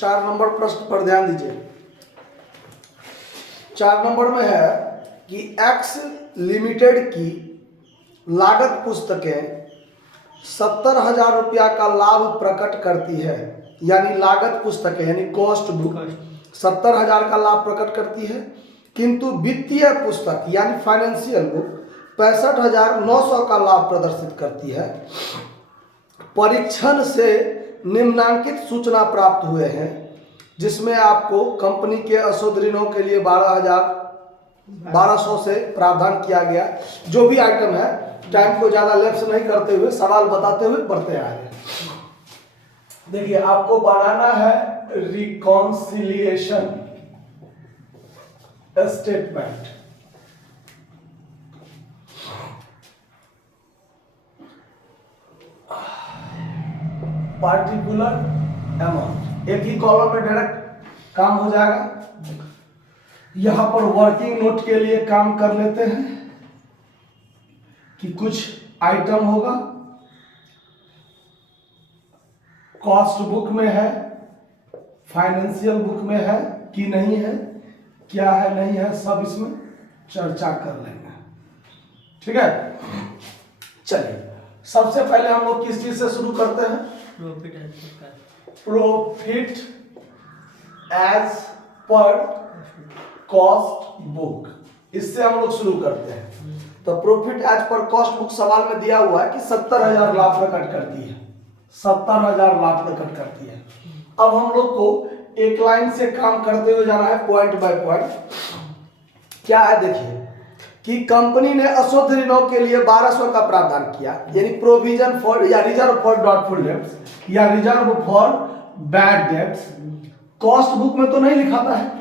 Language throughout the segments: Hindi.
4 नंबर प्रश्न पर ध्यान दीजिए। 4 नंबर में है कि एक्स लिमिटेड की लागत पुस्तकें 70,000 रुपया का लाभ प्रकट करती है, यानी लागत पुस्तकें यानी कॉस्ट बुक 70,000 का लाभ प्रकट करती है, किंतु वित्तीय पुस्तक यानी फाइनेंशियल बुक 65,900 का लाभ प्रदर्शित करती है। परीक्षण से निम्नांकित सूचना प्राप्त हुए हैं, जिसमें आपको कंपनी के अशुद्ध ऋणों के लिए 12,200 से प्रावधान किया गया। जो भी आइटम है, टाइम को ज्यादा लैप्स नहीं करते हुए सवाल बताते हुए पढ़ते आ रहे हैं। देखिए, आपको बनाना है रिकॉन्सिलिएशन स्टेटमेंट। पार्टिकुलर अमाउंट एक ही कॉलम में डायरेक्ट काम हो जाएगा। यहां पर वर्किंग नोट के लिए काम कर लेते हैं कि कुछ आइटम होगा, कॉस्ट बुक में है, फाइनेंशियल बुक में है कि नहीं है, क्या है नहीं है, सब इसमें चर्चा कर लेंगे। ठीक है, चलिए सबसे पहले हम लोग किस चीज से शुरू करते हैं? Profit as per cost book, इससे हम लोग शुरू करते हैं। तो profit as per cost book सवाल में दिया हुआ है कि 70,000 लाभ प्रकट करती है, 70,000 लाभ प्रकट करती है। अब हम लोग को एक लाइन से काम करते हुए जाना है, पॉइंट बाय पॉइंट। क्या है देखिए कि कंपनी ने अशुद्ध ऋणों के लिए 1200 का प्रावधान किया, यानी प्रोविजन फॉर या रिजर्व फॉर डॉटफुल डेट्स या reserve for bad debts. Cost book में तो नहीं लिखाता है,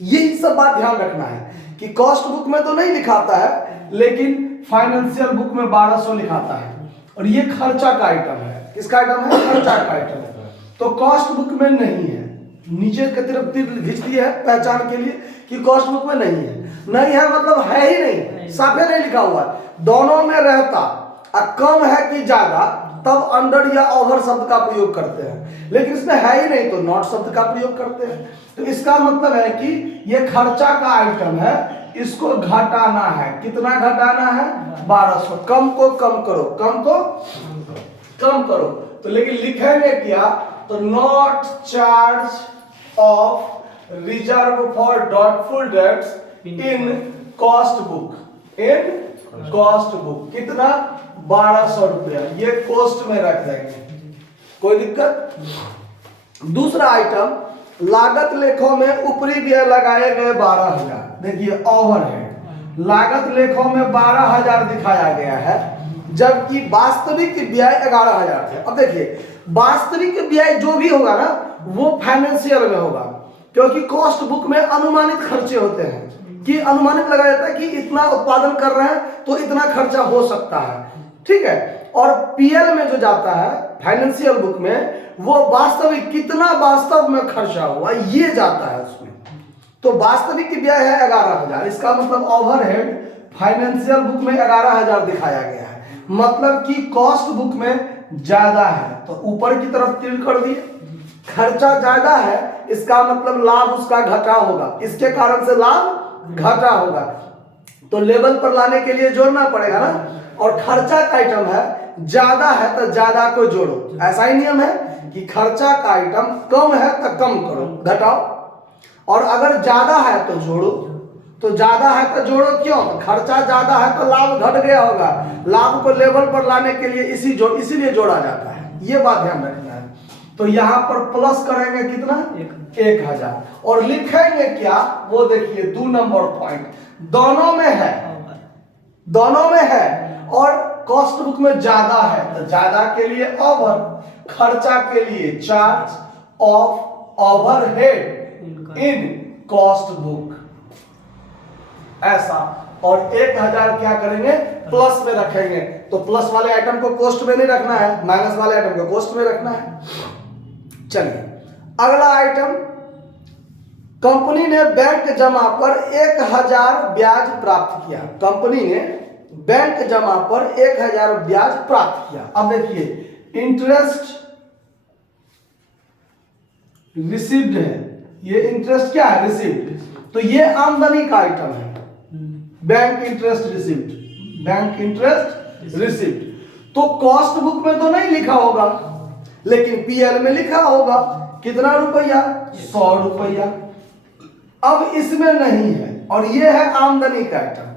यही सब बात ध्यान रखना है कि कॉस्ट बुक में तो नहीं लिखाता है, लेकिन फाइनेंशियल बुक में 1200 लिखाता है। और ये खर्चा का आइटम है। किसका आइटम है? खर्चा का आइटम है। तो कॉस्ट बुक में नहीं है, नीचे की तरफ तीर खींच दी है पहचान के लिए कि कॉस्ट बुक में नहीं है। नहीं है मतलब है ही नहीं, साफे नहीं लिखा हुआ है। दोनों में रहता कम है कि ज्यादा, तब अंडर या ओवर शब्द का प्रयोग करते हैं, लेकिन इसमें है ही नहीं तो नॉट शब्द का प्रयोग करते हैं। तो इसका मतलब है कि ये खर्चा का आइटम है, इसको घटाना है। कितना घटाना है? 1200। कम को कम करो, कम को कम करो। तो लेकिन लिखेंगे क्या? तो not charge of reserve for doubtful debts in cost book. In cost book कितना? 1200 रुपया। ये कॉस्ट में रख देंगे, कोई दिक्कत? दूसरा आइटम, लागत लेखों में ऊपरी व्यय लगाए गए 12,000। देखिए ओवरहेड लागत लेखों में 12,000 दिखाया गया है, जबकि वास्तविक व्यय 11,000 थे। अब देखिए वास्तविक व्यय जो भी होगा ना वो फाइनेंशियल में होगा, क्योंकि कॉस्ट बुक में अनुमानित खर्चे होते हैं कि अनुमानित लगाया जाता है कि इतना उत्पादन कर रहे हैं तो इतना खर्चा हो सकता है। ठीक है, और पीएल में जो जाता है फाइनेंशियल बुक में, वो वास्तविक कितना वास्तव में खर्चा हुआ ये जाता है उसमें। तो वास्तविक व्यय है 11,000, इसका मतलब ओवरहेड फाइनेंशियल बुक में 11,000 दिखाया गया है, मतलब कि कॉस्ट बुक में ज्यादा है। तो ऊपर की तरफ तीर कर दिए, खर्चा ज्यादा है, इसका मतलब लाभ उसका घटा होगा, इसके कारण से लाभ घटा होगा। तो लेवल पर लाने के लिए जोड़ना पड़ेगा ना, और खर्चा का आइटम है, ज्यादा है तो ज्यादा को जोड़ो। ऐसा ही नियम है कि खर्चा का आइटम कम है तो कम करो, घटाओ, और अगर ज्यादा है तो जोड़ो। तो ज्यादा है तो जोड़ो, क्यों? खर्चा ज्यादा है तो लाभ घट गया होगा, लाभ को लेवल पर लाने के लिए इसीलिए जोड़ा जाता है। ये बात ध्यान रखना है। तो यहाँ पर प्लस करेंगे कितना? 1,000, और लिखेंगे क्या? वो देखिए 2 नंबर पॉइंट, दोनों में है, दोनों में है, और कॉस्ट बुक में ज्यादा है तो ज्यादा के लिए ओवर, खर्चा के लिए charge of overhead in cost book, ऐसा। और 1,000 क्या करेंगे? प्लस में रखेंगे। तो प्लस वाले आइटम को कॉस्ट में नहीं रखना है, माइनस वाले आइटम को कॉस्ट में रखना है। चलिए अगला आइटम, कंपनी ने बैंक जमा पर 1,000 ब्याज प्राप्त किया। कंपनी ने बैंक जमा पर 1,000 ब्याज प्राप्त किया। अब देखिए इंटरेस्ट रिसीव्ड है, ये इंटरेस्ट क्या है? रिसीव्ड। तो ये आमदनी का आइटम है, bank interest received, bank interest received. तो कॉस्ट बुक में तो नहीं लिखा होगा, लेकिन पीएल में लिखा होगा। कितना रुपया? 100 रुपया। अब इसमें नहीं है, और ये है आमदनी का आइटम।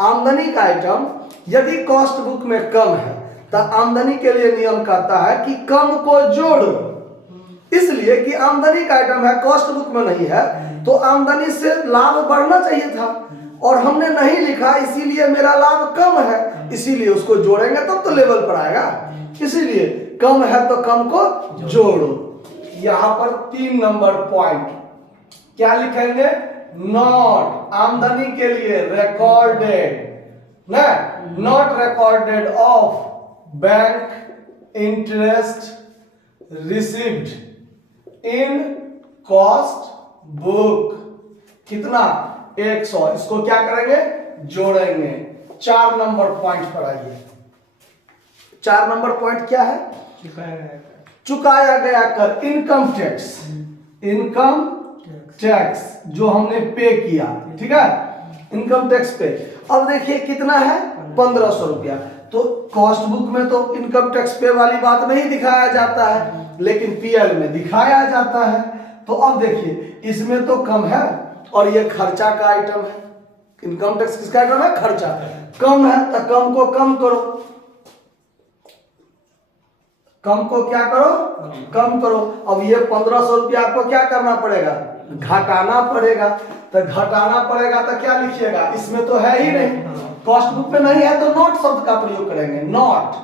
आमदनी का आइटम यदि कॉस्ट बुक में कम है तो आमदनी के लिए नियम कहता है कि कम को जोड़ो। इसलिए कि आमदनी का आइटम है, कॉस्ट बुक में नहीं है, तो आमदनी से लाभ बढ़ना चाहिए था, और हमने नहीं लिखा, इसीलिए मेरा लाभ कम है, इसीलिए उसको जोड़ेंगे तब तो लेवल पर आएगा। इसीलिए कम है तो कम को जोड़ो। यहां पर 3 नंबर पॉइंट क्या लिखेंगे? नॉट, आमदनी के लिए रिकॉर्डेड ना, not recorded of bank interest received in cost book. कितना? 100। इसको क्या करेंगे? जोड़ेंगे। 4 नंबर पॉइंट पर आइए। 4 नंबर पॉइंट क्या है? चुकाया गया कर, इनकम टैक्स, इनकम टैक्स जो हमने पे किया, ठीक है, इनकम टैक्स पे। अब देखिए कितना है? 1500 रुपया। तो कॉस्ट बुक में तो इनकम टैक्स पे वाली बात नहीं दिखाया जाता है, लेकिन पीएल में दिखाया जाता है। तो अब देखिए इसमें तो कम है, और ये खर्चा का आइटम है। इनकम टैक्स किसका आइटम है? खर्चा। कम है तो कम को कम करो, कम को क्या करो? कम करो। अब ये 1500 रुपया आपको क्या करना पड़ेगा? घटाना पड़ेगा। तो घटाना पड़ेगा तो क्या लिखिएगा? इसमें तो है ही नहीं, कॉस्ट बुक में नहीं है, तो नॉट शब्द का प्रयोग करेंगे। नॉट,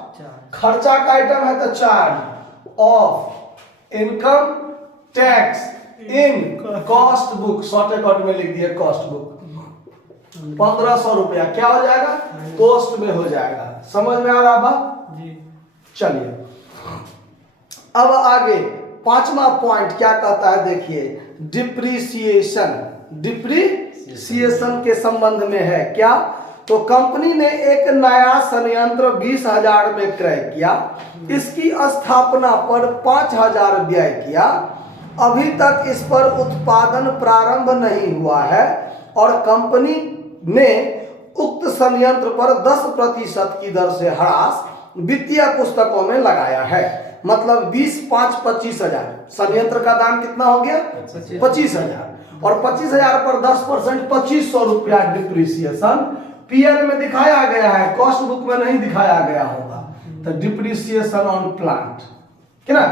खर्चा का आइटम है तो charge of income tax in cost book, shortcut में लिख दिए कॉस्ट बुक। 1500 रुपया क्या हो जाएगा? कॉस्ट में हो जाएगा। समझ में आ रहा बात? चलिए अब आगे 5वां पॉइंट क्या कहता है? देखिए डिप्रिसिएशन, डिप्रिसिएशन के संबंध में है क्या? तो कंपनी ने एक नया संयंत्र 20,000 में क्रय किया, इसकी स्थापना पर 5,000 व्यय किया, अभी तक इस पर उत्पादन प्रारंभ नहीं हुआ है, और कंपनी ने उक्त संयंत्र पर 10% की दर से ह्रास वित्तीय पुस्तकों में लगाया है। मतलब 20, 5, 25,000। संयंत्र का दाम कितना हो गया? 25,000, और 25,000 पर 10% 2500 रुपया डिप्रिसिएशन पीएल में दिखाया गया है, कॉस्ट बुक में नहीं दिखाया गया होगा। तो डिप्रिसिएशन ऑन प्लांट, क्या ना,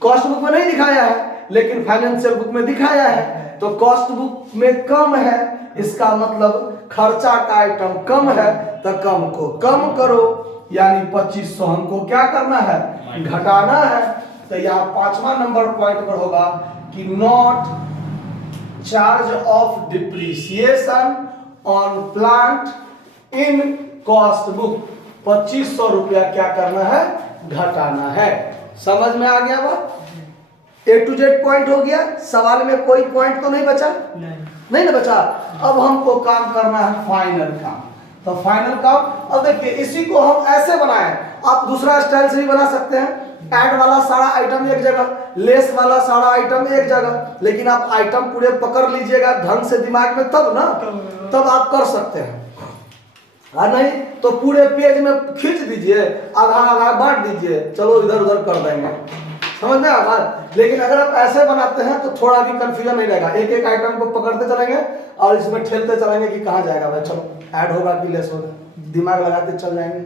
कॉस्ट बुक में नहीं दिखाया है, लेकिन फाइनेंशियल बुक में दिखाया है। तो कॉस्ट बुक में कम है, इसका मतलब खर्चा का आइटम कम है, तो कम को कम करो, यानी 2500 हमको क्या करना है? घटाना है। तो यहाँ 5वां नंबर पॉइंट पर होगा कि not charge of depreciation on plant in cost book, 2500 रुपया क्या करना है? घटाना है। समझ में आ गया बात? A to Z पॉइंट हो गया। सवाल में कोई पॉइंट तो नहीं बचा? नहीं ना बचा। अब हमको काम करना है फाइनल काम। तो फाइनल काम, अब देखिए इसी को हम ऐसे बनाए, आप दूसरा स्टाइल से भी बना सकते हैं। ऐड वाला सारा आइटम एक जगह, लेस वाला सारा आइटम एक जगह, लेकिन आप आइटम पूरे पकड़ लीजिएगा ढंग से दिमाग में, तब ना, तब आप कर सकते हैं। नहीं तो पूरे पेज में खींच दीजिए, आधा आधा बांट दीजिए, चलो इधर उधर कर देंगे। समझ में आ बात? लेकिन अगर आप ऐसे बनाते हैं तो थोड़ा भी कंफ्यूजन नहीं रहेगा। एक एक आइटम को पकड़ते चलेंगे और इसमें ठेलते चलेंगे कि कहाँ जाएगा भाई, चलो ऐड होगा कि लेस होगा, दिमाग लगाते चल जाएंगे।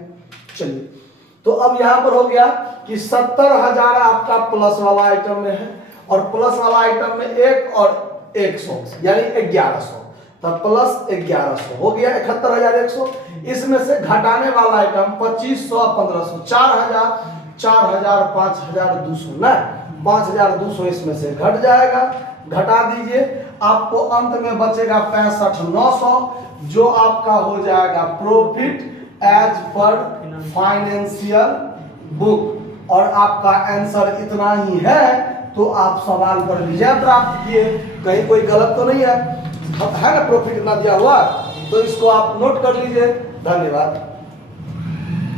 चलिए, तो अब यहाँ पर हो गया कि 70,000 आपका प्लस वाला आइटम में है, और प्लस वाला आइटम में 1 और 100 यानी 1100, तो प्लस 1100 हो गया 71,100। इसमें से घटाने वाला आइटम 2500, 1500, 4,000, 4,000, 5,200 ना, 5,200 इसमें से घट जाएगा। घटा दीजिए, आपको अंत में बचेगा 65,900, जो आपका हो जाएगा profit as per financial book. और आपका आंसर इतना ही है, तो आप सवाल पर विजय प्राप्त किए। कहीं कोई गलत तो नहीं है ना? प्रॉफिट इतना दिया हुआ, तो इसको आप नोट कर लीजिए। धन्यवाद।